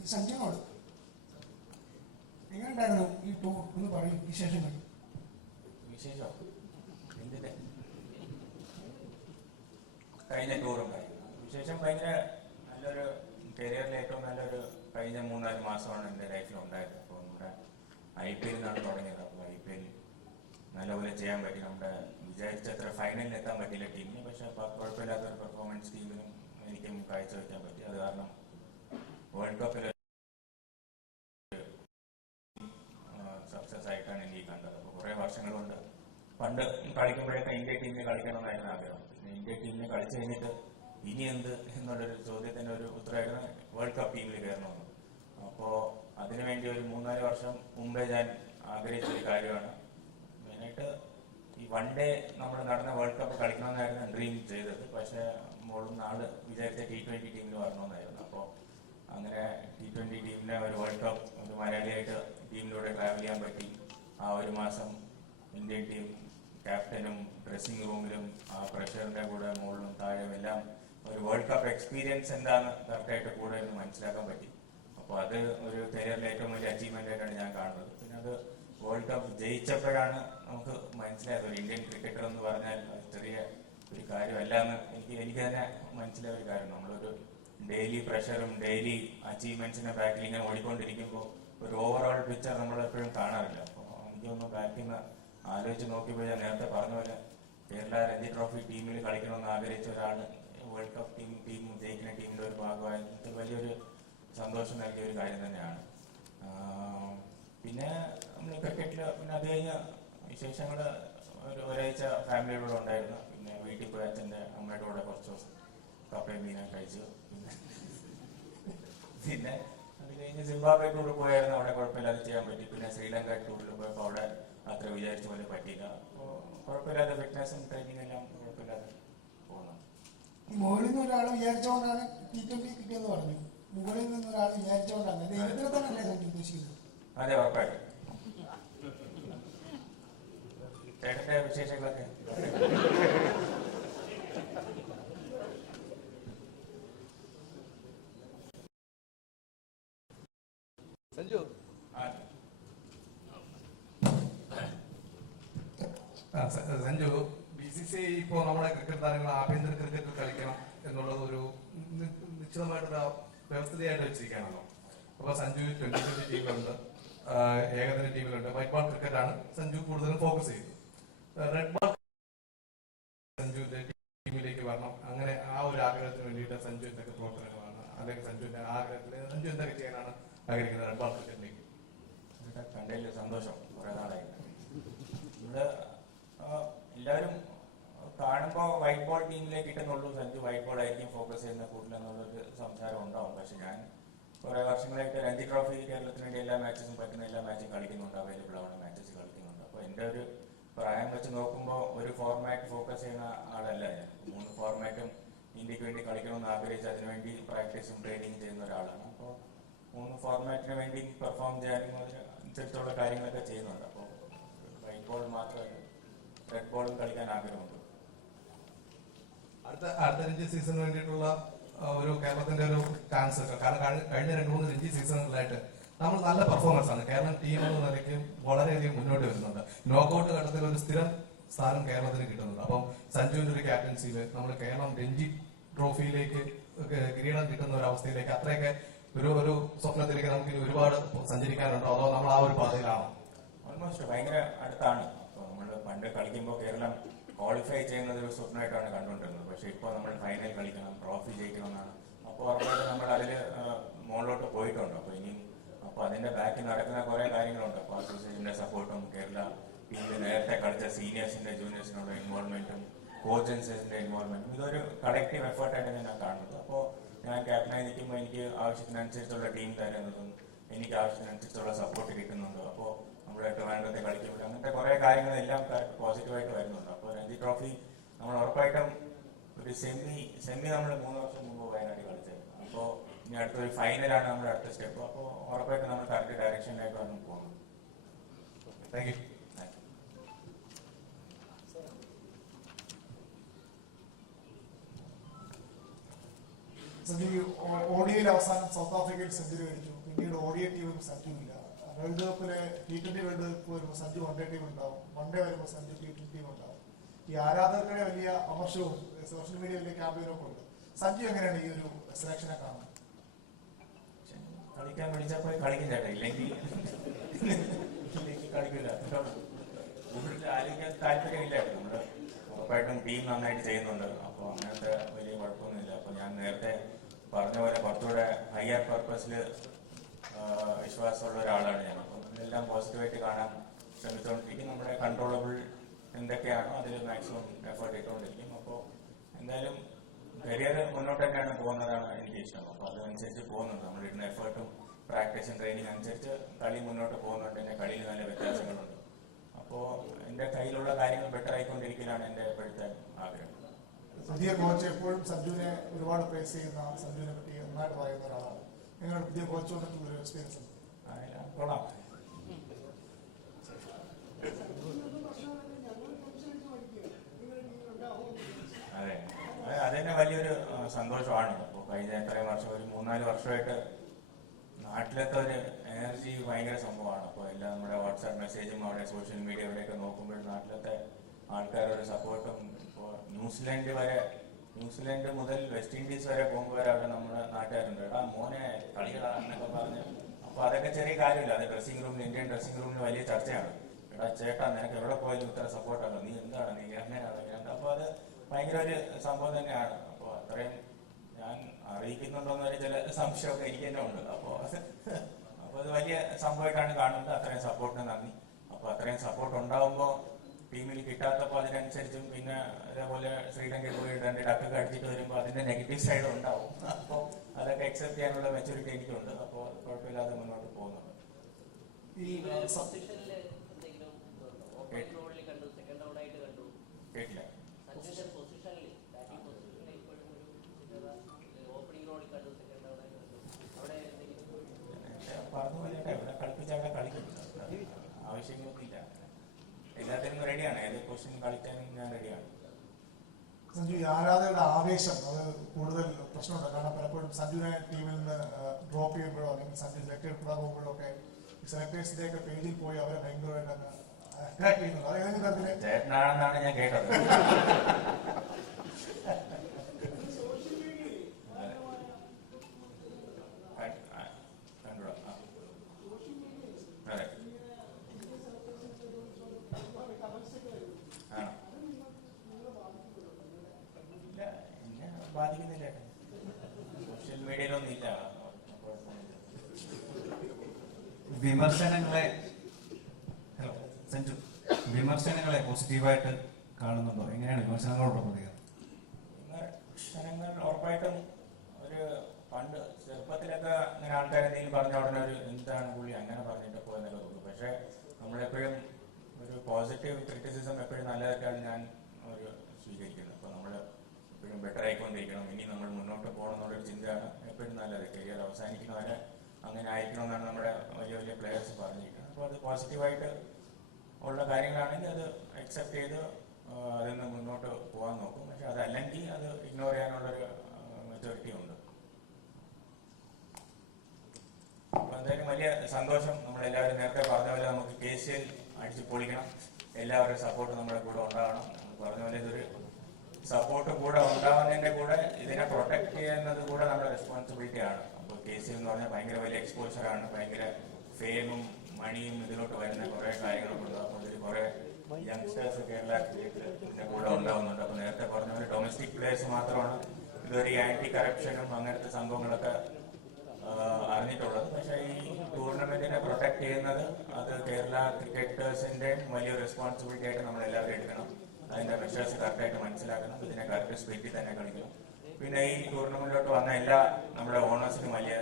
ഈ സഞ്ജയനോട് എങ്ങനെയുണ്ടായിരുന്നു ഈ ടൂർ എന്ന് പറയും വിശേഷങ്ങൾ? കഴിഞ്ഞ ടൂറുണ്ടായി. വിശേഷം ഭയങ്കര നല്ലൊരു കരിയറിലെ ഏറ്റവും നല്ലൊരു കഴിഞ്ഞ മൂന്നാൽ മാസമാണ് എന്റെ ലൈഫിൽ ഉണ്ടായത് അപ്പോൾ നമ്മുടെ ഐ പി എല്ലിനാണ് തുടങ്ങിയത്. അപ്പോൾ ഐ പി എല്ലിൽ നല്ലപോലെ ചെയ്യാൻ പറ്റി. നമ്മുടെ വിചാരിച്ചത്ര ഫൈനലിൽ എത്താൻ പറ്റിയില്ല ടീമിന് പക്ഷെ കുഴപ്പമില്ലാത്തൊരു പെർഫോമൻസ് ടീമിനും എനിക്കും കാഴ്ചവെക്കാൻ പറ്റി. അത് കാരണം വേൾഡ് കപ്പിൽ സക്സസ് ആയിട്ടാണ് എനിക്ക് കണ്ടത്. കുറേ വർഷങ്ങളുണ്ട് പണ്ട് കളിക്കുമ്പോഴൊക്കെ ഇന്ത്യ ടീമിന് കളിക്കണമെന്നായിരുന്നു ആഗ്രഹം. ഇന്ത്യ ടീമിന് കളിച്ചു കഴിഞ്ഞിട്ട് ഇനി എന്ത് എന്നുള്ളൊരു ചോദ്യത്തിന്റെ ഒരു ഉത്തരവായിരുന്നു വേൾഡ് കപ്പ് ടീമിൽ കയറണമെന്ന്. അപ്പോൾ അതിനുവേണ്ടി ഒരു മൂന്നാൽ വർഷം മുമ്പേ ഞാൻ ആഗ്രഹിച്ച ഒരു കാര്യമാണ്. മെയിനായിട്ട് ഈ വൺ ഡേ നമ്മൾ നടന്ന വേൾഡ് കപ്പ് കളിക്കണമെന്നായിരുന്നു ഡ്രീം ചെയ്തത്. പക്ഷേ മോളും നാൾ വിചാരിച്ച ടി ട്വന്റി ടീമിൽ വരണമെന്നായിരുന്നു. അപ്പോൾ അങ്ങനെ ടി ട്വന്റി ടീമിനെ ഒരു വേൾഡ് കപ്പ് ഒരു മലയാളിയായിട്ട് ടീമിലൂടെ ട്രാവൽ ചെയ്യാൻ പറ്റി. ആ ഒരു മാസം ഇന്ത്യൻ ടീം ക്യാപ്റ്റനും ഡ്രസ്സിംഗ് റൂമിലും ആ പ്രഷറിന്റെ കൂടെ മുകളിലും താഴെയും എല്ലാം ഒരു വേൾഡ് കപ്പ് എക്സ്പീരിയൻസ് എന്താണ് കറക്റ്റായിട്ട് കൂടെ എന്ന് മനസ്സിലാക്കാൻ പറ്റി. അപ്പോൾ അത് ഒരു കരിയറിലെ ഏറ്റവും വലിയ അച്ചീവ്മെന്റ് ആയിട്ടാണ് ഞാൻ കാണുന്നത്. പിന്നെ അത് വേൾഡ് കപ്പ് ജയിച്ചപ്പോഴാണ് നമുക്ക് മനസ്സിലായത് ഒരു ഇന്ത്യൻ ക്രിക്കറ്റർ എന്ന് പറഞ്ഞാൽ ചെറിയ ഒരു കാര്യമല്ല എന്ന് എനിക്ക് എനിക്ക് തന്നെ മനസ്സിലായ ഒരു കാര്യം. നമ്മളൊരു ഡെയിലി പ്രഷറും ഡെയിലി അച്ചീവ്മെന്റ്സിന്റെ ബാക്കിൽ ഇങ്ങനെ ഓടിക്കൊണ്ടിരിക്കുമ്പോൾ ഒരു ഓവറോൾ പിക്ചർ നമ്മൾ എപ്പോഴും കാണാറില്ല. അപ്പോൾ എനിക്കൊന്ന് ബാക്കിന്ന് ആലോചിച്ച് നോക്കിയപ്പോൾ ഞാൻ നേരത്തെ പറഞ്ഞ പോലെ കേരള രഞ്ജി ട്രോഫി ടീമിൽ കളിക്കണമെന്ന് ആഗ്രഹിച്ച ഒരാൾ വേൾഡ് കപ്പ് ടീം ടീം ജയിക്കുന്ന ടീമിന്റെ ഒരു ഭാഗമായത് വലിയൊരു സന്തോഷം നൽകിയ ഒരു കാര്യം തന്നെയാണ്. പിന്നെ നമ്മൾ ക്രിക്കറ്റിൽ പിന്നെ അത് കഴിഞ്ഞ വിശേഷങ്ങൾ ഒരു ഒരാഴ്ച ഫാമിലിയുടെ കൂടെ ഉണ്ടായിരുന്നു. പിന്നെ വീട്ടിൽ പോയി അച്ഛന്റെ അമ്മയുടെ കൂടെ കുറച്ച് ദിവസം കപ്പയും മീനൊക്കെ കഴിച്ചു പിന്നെ അത് കഴിഞ്ഞ് സിംബാബ്വെ ടൂറിൽ പോയായിരുന്നു അവിടെ കുഴപ്പമില്ലാതെ ചെയ്യാൻ പറ്റി. പിന്നെ ശ്രീലങ്ക ടൂറിൽ പോയപ്പോൾ അവിടെ അത്ര വിചാരിച്ച പോലെ പറ്റിയില്ല. അപ്പോൾ കുഴപ്പമില്ലാതെ ഫിറ്റ്നസും ട്രെയിനിങ് എല്ലാം കുഴപ്പമില്ലാതെ പോകുന്നു. മുകളിൽ നിന്ന് ഒരാൾ വിചാരിച്ചുകൊണ്ടാണ് ടി ട്വന്റി കിട്ടിയെന്ന് പറഞ്ഞു. മുകളിൽ നിന്ന് ഒരാൾ വിചാരിച്ചുകൊണ്ടാണ് ദൈവത്തിനെ തന്നെയല്ലേ സഞ്ജു ഉദ്ദേശിക്കുന്നത്? അതെ ഉറപ്പായിട്ടും. ചേട്ടന്റെ വിശേഷങ്ങളൊക്കെ? Sanju Sanju B C C ഇപ്പോ നമ്മുടെ ക്രിക്കറ്റ് താരങ്ങൾ ആഭ്യന്തര ക്രിക്കറ്റ് കളിക്കണം എന്നുള്ളത് ഒരു നിശ്ചിതമായിട്ടൊരു വ്യവസ്ഥയായിട്ട് വെച്ചിരിക്കുകയാണല്ലോ. അപ്പൊ സഞ്ജു ട്വന്റി ട്വന്റി ടീമിലുണ്ട് ഏകദിന ടീമിലുണ്ട് വൈറ്റ് ബോൾ ക്രിക്കറ്റാണ് സഞ്ജു കൂടുതലും ഫോക്കസ് ചെയ്യുന്നത്. റെഡ് ബോൾ സഞ്ജുവിന്റെ ടീമിലേക്ക് വരണം അങ്ങനെ ആ ഒരു ആഗ്രഹത്തിന് വേണ്ടിയിട്ട് സഞ്ജു എന്തൊക്കെ പ്രവർത്തനങ്ങളാണ് അല്ലെങ്കിൽ സഞ്ജുവിന്റെ ആഗ്രഹത്തിൽ സഞ്ജു എന്തൊക്കെ ചെയ്യാനാണ് ആഗ്രഹിക്കുന്നത് റെഡ് ബോൾ ക്രിക്കറ്റിലേക്ക് ഇവിടെ കണ്ടതിൽ സന്തോഷം കുറെ നാളായി ഇവിടെ ആ, എല്ലാവരും കാണുമ്പോൾ വൈറ്റ് ബോൾ ടീമിലേക്ക് കിട്ടുന്നുള്ളൂ. സഞ്ജു വൈറ്റ് ബോൾ ആയിരിക്കും ഫോക്കസ് ചെയ്യുന്ന കൂടുതലെന്നുള്ളൊരു സംസാരം ഉണ്ടാവും. പക്ഷെ ഞാൻ കുറെ വർഷങ്ങളായിട്ട് രഞ്ജി ട്രോഫി കേരളത്തിന് വേണ്ടി എല്ലാ മാച്ചസും പറ്റുന്ന എല്ലാ മാച്ചും കളിക്കുന്നുണ്ട്. അവൈലബിൾ ആവുന്ന മാച്ചസ് കളിക്കുന്നുണ്ട്. അപ്പോൾ എന്റെ ഒരു പ്രായം വെച്ച് നോക്കുമ്പോൾ ഒരു ഫോർമാറ്റ് ഫോക്കസ് ചെയ്യുന്ന ആളല്ല ഞാൻ. മൂന്ന് ഫോർമാറ്റും ഇന്ത്യയ്ക്ക് വേണ്ടി കളിക്കണമെന്ന് ആഗ്രഹിച്ച് അതിനുവേണ്ടി പ്രാക്ടീസും ട്രെയിനിങ് ചെയ്യുന്ന ഒരാളാണ്. അപ്പോൾ മൂന്ന് ഫോർമാറ്റിന് വേണ്ടി പെർഫോം ചെയ്യാനും അതിനനുസരിച്ചുള്ള കാര്യങ്ങളൊക്കെ ചെയ്യുന്നുണ്ട്. അപ്പോൾ വൈറ്റ് ബോൾ മാത്രമല്ല റെഡ് ബോളും കളിക്കാൻ ആഗ്രഹമുണ്ട്. അടുത്ത അടുത്ത രഞ്ജി സീസണിന് വേണ്ടിയിട്ടുള്ള ഒരു കേരളത്തിന്റെ ഒരു ചാൻസ് കാരണം കഴിഞ്ഞ രണ്ട് മൂന്ന് രഞ്ജി സീസണുകളിലായിട്ട് നമ്മൾ നല്ല പെർഫോമൻസ് ആണ്. കേരളം ടീം എന്ന നിലയ്ക്ക് വളരെയധികം മുന്നോട്ട് വരുന്നുണ്ട്. നോക്കൌട്ട് ഘട്ടത്തിൽ ഒരു സ്ഥിരം സ്ഥാനം കേരളത്തിന് കിട്ടുന്നുണ്ട്. അപ്പം സഞ്ജുവിന്റെ ഒരു ക്യാപ്റ്റൻസിയിൽ നമ്മൾ കേരളം രഞ്ജി ട്രോഫിയിലേക്ക് കിരീടം കിട്ടുന്ന ഒരു അവസ്ഥയിലേക്ക് അത്രയൊക്കെ ഒരു ഒരു സ്വപ്നത്തിലേക്ക് നമുക്ക് ഒരുപാട് സഞ്ചരിക്കാനുണ്ടോ? അതോ നമ്മൾ ആ ഒരു പാതയിലാണോ? ഓൾമോസ്റ്റ് ഭയങ്കര അടുത്താണ്. നമ്മൾ പണ്ട് കളിക്കുമ്പോൾ കേരളം ക്വാളിഫൈ ചെയ്യുന്നത് ഒരു സ്വപ്നമായിട്ടാണ് കണ്ടുകൊണ്ടിരുന്നത്. പക്ഷെ ഇപ്പോൾ നമ്മൾ ഫൈനൽ കളിക്കണം ട്രോഫി ജയിക്കണമെന്നാണ്. അപ്പോൾ ഉറപ്പായിട്ട് നമ്മൾ അതിൽ മുകളിലോട്ട് പോയിട്ടുണ്ട്. അപ്പോൾ ഇനി അപ്പോൾ അതിന്റെ ബാക്കിൽ നടക്കുന്ന കുറേ കാര്യങ്ങളുണ്ട്. അപ്പോൾ അസോസിയേഷന്റെ സപ്പോർട്ടും കേരള ടീമിൽ നേരത്തെ കളിച്ച സീനിയേഴ്സിന്റെ ജൂനിയേഴ്സിനുള്ള ഇൻവോൾവ്മെന്റും കോച്ചൻസിന്റെ ഇൻവോൾവ്മെന്റും ഇതൊരു കളക്റ്റീവ് എഫേർട്ടായിട്ടാണ് ഞാൻ കാണുന്നത്. അപ്പോൾ ഞാൻ ക്യാപ്റ്റനായി നിൽക്കുമ്പോൾ എനിക്ക് ആവശ്യത്തിനനുസരിച്ചുള്ള ടീം തരുന്നതും എനിക്ക് ആവശ്യത്തിനനുസരിച്ചുള്ള സപ്പോർട്ട് കിട്ടുന്നുണ്ട്. അപ്പോൾ നമ്മുടെ വേണ്ടത്തെ കളിക്കുമ്പോൾ അങ്ങനത്തെ കുറെ കാര്യങ്ങളെല്ലാം പോസിറ്റീവായിട്ട് വരുന്നുണ്ട്. അപ്പോൾ രഞ്ജി ട്രോഫി നമ്മൾ ഉറപ്പായിട്ടും ഒരു സെമി സെമി നമ്മൾ മൂന്ന് വർഷം മുമ്പ് വയനാട്ടിൽ കളിച്ചായിരുന്നു. അപ്പോൾ ഇനി അടുത്തൊരു ഫൈനലാണ് നമ്മുടെ അടുത്ത സ്റ്റെപ്പ് അപ്പോൾ ഉറപ്പായിട്ടും നമ്മൾ കറക്റ്റ് ഡയറക്ഷനിലായിട്ടാണ് പോകുന്നത് thank you Thank you. Sanju ഓഡിയയിൽ അവസാനം സൗത്ത് ആഫ്രിക്കയിൽ സെഞ്ചുറി അടിച്ചു പിന്നീട് ഓഡിയ ടീമും സഞ്ജു ഇല്ല വേൾഡ് കപ്പിലെ ടി ട്വന്റി വേൾഡ് കപ്പ് വരുമ്പോൾ സഞ്ജു വൺ ഡേ ടീം ഉണ്ടാവും. വൺ ഡേ വരുമ്പോൾ സഞ്ജു ടി ട്വന്റി ടീം ഉണ്ടാവും. ഈ ആരാധകരുടെ വലിയ അമർഷവും സോഷ്യൽ മീഡിയ വലിയ ക്യാമ്പയിനും ഒക്കെ ഉണ്ട്. സഞ്ജു എങ്ങനെയാണ് ഈ ഒരു സെലക്ഷനെ കാണുന്നത്? കളിക്കാൻ വിളിച്ചപ്പോ കളിക്കും ചേട്ടാ ഇല്ലെങ്കിൽ കളിക്കില്ല. ആലോചിക്കാൻ താല്പര്യമില്ല നമ്മൾ ഉറപ്പായിട്ടും ടീം നന്നായിട്ട് ചെയ്യുന്നുണ്ട്. അപ്പോൾ അങ്ങനത്തെ വലിയ കുഴപ്പമൊന്നുമില്ല. അപ്പോൾ ഞാൻ നേരത്തെ പറഞ്ഞ പോലെ കുറച്ചുകൂടെ ഹയർ പർപ്പസിൽ വിശ്വാസമുള്ള ഒരാളാണ് ഞാൻ. അപ്പം ഇതെല്ലാം പോസിറ്റീവായിട്ട് കാണാൻ ശ്രമിച്ചുകൊണ്ടിരിക്കും. നമ്മുടെ കൺട്രോളബിൾ എന്തൊക്കെയാണോ അതിൽ മാക്സിമം എഫേർട്ട് ഇട്ടുകൊണ്ടിരിക്കും. അപ്പോൾ എന്തായാലും കരിയർ മുന്നോട്ട് തന്നെയാണ് പോകുന്നതാണ് എനിക്ക് ഇഷ്ടം. അപ്പോൾ അതനുസരിച്ച് പോകുന്നുണ്ട്. നമ്മൾ ഇടുന്ന എഫേർട്ടും പ്രാക്ടീസും ട്രെയിനിങ് അനുസരിച്ച് കളി മുന്നോട്ട് പോകുന്നുണ്ട്. എന്റെ കളിയിൽ നല്ല വ്യത്യാസങ്ങളുണ്ട്. അപ്പോൾ എന്റെ കയ്യിലുള്ള കാര്യങ്ങൾ ബെറ്റർ ആയിക്കൊണ്ടിരിക്കലാണ് എന്റെ ഇപ്പോഴത്തെ ആഗ്രഹം. പുതിയ കോച്ച് എപ്പോഴും സഞ്ജുവിനെ ഒരുപാട് പ്രേസ് ചെയ്യുന്ന സഞ്ജുവിനെ പറ്റി നന്നായിട്ട് പറയുന്ന ഒരാളാണ്. നിങ്ങൾ പുതിയ കോച്ച് വന്നിട്ടുള്ള ഒരു എക്സ്പീരിയൻസ് കൊള്ളാം. അത് അതന്നെ വലിയൊരു സന്തോഷമാണ്. ഇപ്പോൾ കഴിഞ്ഞ എത്രയും വർഷം ഒരു മൂന്നാൽ വർഷമായിട്ട് നാട്ടിലത്തെ ഒരു എനർജി ഭയങ്കര സംഭവമാണ്. അപ്പോൾ എല്ലാം നമ്മുടെ വാട്സാപ്പ് മെസ്സേജും അവിടെ സോഷ്യൽ മീഡിയ അവിടെയൊക്കെ നോക്കുമ്പോൾ നാട്ടിലത്തെ ആൾക്കാരുടെ സപ്പോർട്ടും ഇപ്പോൾ ന്യൂസിലാൻഡ് വരെ ന്യൂസിലാൻഡ് മുതൽ വെസ്റ്റ് ഇൻഡീസ് വരെ പോകുമ്പോഴാണ് നമ്മുടെ നാട്ടുകാരുണ്ട്. എടാ മോനെ കളികളാ എന്നൊക്കെ പറഞ്ഞ്. അപ്പൊ അതൊക്കെ ചെറിയ കാര്യമില്ല. അത് ഡ്രസ്സിംഗ് റൂമിൽ ഇന്ത്യൻ ഡ്രസ്സിംഗ് റൂമിൽ വലിയ ചർച്ചയാണ്. എടാ ചേട്ടാ നിനക്ക് എവിടെ പോയാലും ഇത്ര സപ്പോർട്ടാണോ നീ എന്താണ് നീ എങ്ങനെയാണ് ഇങ്ങനെയാണോ? അപ്പോൾ അത് ഭയങ്കര ഒരു സംഭവം തന്നെയാണ്. അപ്പോൾ അത്രയും ഞാൻ അറിയിക്കുന്നുണ്ടോന്ന് വരെ ചില സംശയമൊക്കെ എനിക്ക് തന്നെ ഉണ്ട്. അപ്പോൾ അപ്പോൾ അത് വലിയ സംഭവമായിട്ടാണ് കാണുന്നത്. അത്രയും സപ്പോർട്ടിന് നന്ദി. അപ്പോൾ അത്രയും സപ്പോർട്ട് ഉണ്ടാവുമ്പോൾ ടീമിൽ കിട്ടാത്തപ്പോൾ അതിനനുസരിച്ചും പിന്നെ അതേപോലെ ശ്രീലങ്കയിൽ പോയി രണ്ട് ഡക്കൊക്കെ അടിച്ചിട്ട് വരുമ്പോൾ അതിന്റെ നെഗറ്റീവ് സൈഡ് ഉണ്ടാവും. അപ്പോൾ അതൊക്കെ അക്സെപ്റ്റ് ചെയ്യാനുള്ള മെച്ചൂരിറ്റി എനിക്കുണ്ട്. അപ്പോൾ കുഴപ്പമില്ലാതെ മുന്നോട്ട് പോകുന്നുണ്ട്. കേട്ടില്ല. പറഞ്ഞ പോലെ ഇവിടെ കളിപ്പിച്ച അവിടെ കളിക്കും ആവശ്യമൊന്നുമില്ല എല്ലാത്തിനും റെഡിയാണ് ഏത് പൊസിഷൻ കളിക്കാനും ഞാൻ റെഡിയാണ് സഞ്ജു ഈ ആരാധകരുടെ ആവേശം അത് കൂടുതൽ പ്രശ്നമുണ്ട്. കാരണം പലപ്പോഴും സഞ്ജുവിനെ ടീമിൽ നിന്ന് ഡ്രോപ്പ് ചെയ്യുമ്പോഴോ അല്ലെങ്കിൽ സഞ്ജു സെലക്ടഡ് പോകുമ്പോഴോ ഒക്കെ സെലക്ടേഴ്സിന്റെ ഒക്കെ പേജിൽ പോയി അവരെ ഭയങ്കരമായിട്ട് അറ്റാക്ക് ചെയ്യുന്നുണ്ട്. അത് ഏതെങ്കിലും തരത്തിൽ? ചേട്ടനാണെന്നാണ് ഞാൻ കേട്ടത് കണ്ട്- ആ, കണ്ടുടാ. ആ. അതെ. ആണോ? വിമർശനങ്ങളെ ഹലോ സഞ്ജു വിമർശനങ്ങളെ പോസിറ്റീവായിട്ട് കാണുന്നുണ്ടോ? എങ്ങനെയാണ് വിമർശനങ്ങളോട് പ്രതികരണം? വിമർശനങ്ങൾ ഉറപ്പായിട്ടും ഒരു പണ്ട് ചെറുപ്പത്തിലൊക്കെ അങ്ങനെ ആൾക്കാർ എന്തെങ്കിലും പറഞ്ഞ ഉടനെ ഒരു എന്താണ് പുള്ളി അങ്ങനെ പറഞ്ഞിട്ട് തോന്നും പക്ഷെ നമ്മളെപ്പോഴും ഒരു പോസിറ്റീവ് ക്രിറ്റിസിസം എപ്പോഴും നല്ലതായിട്ടാണ് ഞാൻ ഒരു സ്വീകരിക്കുന്നത്. അപ്പോൾ നമ്മൾ എപ്പോഴും ബെറ്റർ ആയിക്കൊണ്ടിരിക്കണം. ഇനി നമ്മൾ മുന്നോട്ട് പോകണം എന്നുള്ളൊരു ചിന്തയാണ് എപ്പോഴും നല്ലത്. കരിയർ അവസാനിക്കുന്നവരെ അങ്ങനെ ആയിരിക്കണം എന്നാണ് നമ്മുടെ വലിയ വലിയ പ്ലെയേഴ്സ് പറഞ്ഞിരിക്കുന്നത്. അപ്പോൾ അത് പോസിറ്റീവായിട്ട് ഉള്ള കാര്യങ്ങളാണെങ്കിൽ അത് അക്സെപ്റ്റ് ചെയ്ത് അതിൽ നിന്ന് മുന്നോട്ട് പോകാൻ നോക്കും. പക്ഷെ അതല്ലെങ്കിൽ അത് ഇഗ്നോർ ചെയ്യാനുള്ളൊരു മെച്ചോറിറ്റി ഉണ്ട്. അപ്പൊ എന്തായാലും വലിയ സന്തോഷം നമ്മളെല്ലാവരും നേരത്തെ പറഞ്ഞ പോലെ നമുക്ക് കെ സി എൽ അടിച്ചു പൊളിക്കണം. എല്ലാവരുടെയും സപ്പോർട്ട് നമ്മുടെ കൂടെ ഉണ്ടാവണം. പറഞ്ഞ പോലെ ഇതൊരു സപ്പോർട്ട് കൂടെ ഉണ്ടാവുന്നതിന്റെ കൂടെ ഇതിനെ പ്രൊട്ടക്ട് ചെയ്യുന്നത് കൂടെ നമ്മുടെ റെസ്പോൺസിബിലിറ്റി ആണ്. അപ്പോൾ കെ സി എന്ന് പറഞ്ഞാൽ ഭയങ്കര വലിയ എക്സ്പോഷറാണ് ഭയങ്കര ഫെയിമും മണിയും ഇതിലോട്ട് വരുന്ന കുറെ കാര്യങ്ങളുണ്ട് അപ്പൊ ഇതിൽ കുറെ യങ്സ്റ്റേഴ്സ് കേരള ഇതിന്റെ കൂടെ ഉണ്ടാവുന്നുണ്ട്. അപ്പോൾ നേരത്തെ പറഞ്ഞ പോലെ ഡൊമസ്റ്റിക് പ്ലേയേഴ്സ് മാത്രമാണ് ഇതൊരു ആന്റി കറപ്ഷനും അങ്ങനത്തെ സംഭവങ്ങളൊക്കെ അറിഞ്ഞിട്ടുള്ളത്. പക്ഷേ ഈ ടൂർണമെന്റിനെ പ്രൊട്ടക്ട് ചെയ്യുന്നത് അത് കേരള ക്രിക്കറ്റേഴ്സിന്റെ വലിയ റെസ്പോൺസിബിലിറ്റി ആയിട്ട് നമ്മൾ എല്ലാവരും എടുക്കണം. അതിന്റെ മെഷേഴ്സ് കറക്റ്റായിട്ട് മനസ്സിലാക്കണം. ഇതിനെ കറക്റ്റ് സ്പീഡിൽ തന്നെ കളിക്കണം. പിന്നെ ഈ ടൂർണമെന്റിലോട്ട് വന്ന എല്ലാ നമ്മുടെ ഓണേഴ്സിനും വലിയ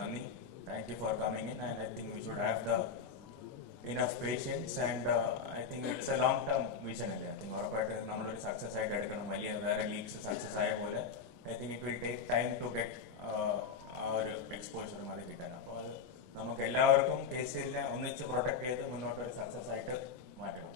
നന്ദി. Thank you for coming in and I think we should have the enough patience and I think it's a long term vision അല്ലേ? ഐ തിങ്ക് ഉറപ്പായിട്ട് നമ്മളൊരു സക്സസ് ആയിട്ട് എടുക്കണം. വലിയ വേറെ ലീഗ്സ് സക്സസ് ആയ പോലെ I think it will take time to get ആ ഒരു എക്സ്പോഷറും അത് കിട്ടാൻ അപ്പോൾ അത് നമുക്ക് എല്ലാവർക്കും കെ സി എല്ലിനെ ഒന്നിച്ച് പ്രൊട്ടക്ട് ചെയ്ത് മുന്നോട്ട് ഒരു സക്സസ് ആയിട്ട് മാറ്റണം.